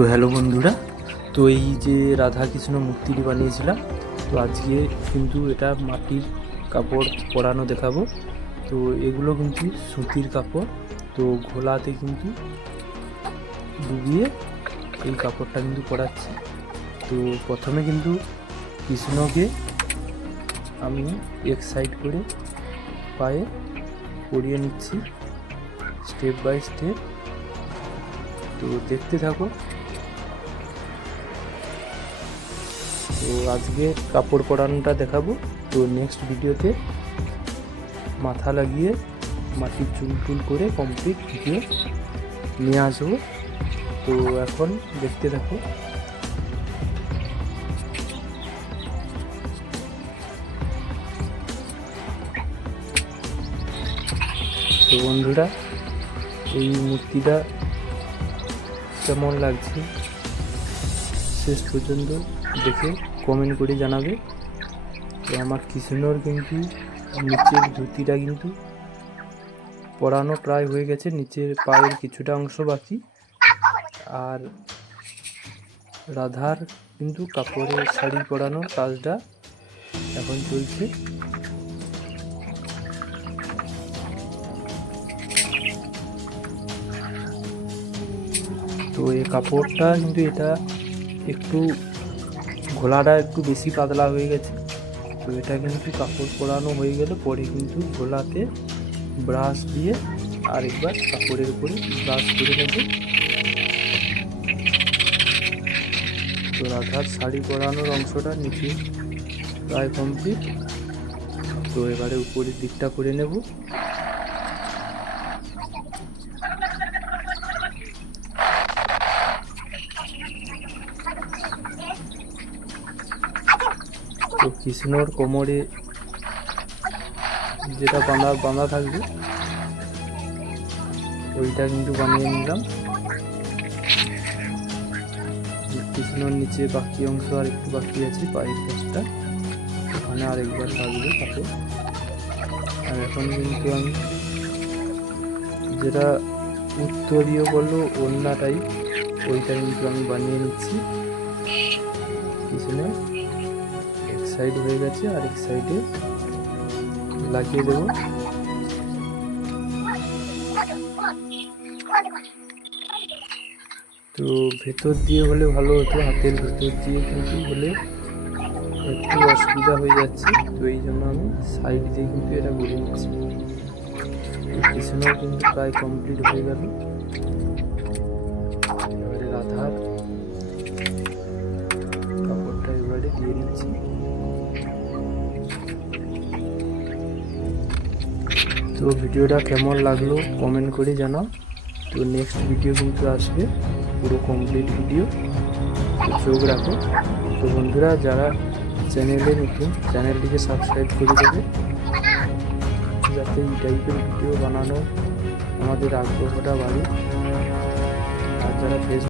তো হ্যালো বন্ধুরা, তো এই যে রাধা কৃষ্ণ মূর্তিটি বানিয়েছিলাম, তো আজকে কিন্তু এটা মাটির কাপড় পরানো দেখাবো। তো এগুলো কিন্তু সুতির কাপড়, তো ঘোলাতে কিন্তু ডুবিয়ে এই কাপড়টা কিন্তু পরাচ্ছি। তো প্রথমে কিন্তু কৃষ্ণকে আমি এক সাইড করে পায়ে পরিয়ে নিচ্ছি স্টেপ বাই স্টেপ। তো দেখতে থাকো। তো আজকে কাপড় পরানোটা দেখাবো। তো নেক্সট ভিডিওতে মাথা লাগিয়ে মাটির চুল টুল করে কমপ্লিট ভিডিও নিয়ে আসবো। তো এখন দেখতে থাকো। তো বন্ধুরা, এই মূর্তিটা কেমন লাগছে শেষ পর্যন্ত দেখে কমেন্ট করে জানাবে। তো আমার কৃষ্ণর কিন্তু নিচের ধুতিটা কিন্তু পরানো প্রায় হয়ে গেছে, নিচের পায়ের কিছুটা অংশ বাকি। আর রাধার কিন্তু কাপড়ের শাড়ি পরানোর কাজটা এখন চলছে। তো এই কাপড়টা কিন্তু এটা একটু ঘোলাটা একটু বেশি পাতলা হয়ে গেছে। তো এটা কিন্তু কাপড় পরানো হয়ে গেলে পরে কিন্তু ঘোলাতে ব্রাশ দিয়ে আরেকবার কাপড়ের উপরে ব্রাশ করে নেব। তো রাধার শাড়ি পরানোর অংশটা নিচে প্রায় কমপ্লিট। তো এবারে উপরের দিকটা করে নেব। তো কৃষ্ণর কোমরে যেটা বাঁধা থাকবে ওইটা কিন্তু বানিয়ে নিলাম। কৃষ্ণর নিচে বাকি অংশ আর একটু বাকি আছে, পায়ের কাছটা ওখানে আরেকবার লাগবে কাপড়। আর এখন কিন্তু আমি যেটা উত্তরীয় বললো ওড়না টাইপ, ওইটা কিন্তু আমি বানিয়ে নিচ্ছি। পিছনে এক সাইড হয়ে গেছে, আরেক সাইডে লাগিয়ে দেবো। তো ভেতর দিয়ে হলে ভালো হতো, হাতের ভেতর দিয়ে কিন্তু হলে একটু অসুবিধা হয়ে যাচ্ছে। তো এই জন্য আমি সাইড দিয়ে কিন্তু এটা করে নিচ্ছি। পিছনেও কিন্তু প্রায় কমপ্লিট হয়ে গেল। এবারে রাধার কাপড়টা এবারে দিয়ে দিচ্ছি। তো ভিডিওটা কেমন লাগলো কমেন্ট করে জানাও। তো নেক্সট ভিডিও কিন্তু আসবে, পুরো কমপ্লিট ভিডিও। তো চোখ রাখো। তো বন্ধুরা, যারা চ্যানেলে নতুন, চ্যানেলটিকে সাবস্ক্রাইব করে দেবে, যাতে এই টাইপের ভিডিও বানানো আমাদের আগ্রহটা বাড়ে। আর যারা ফেসবুক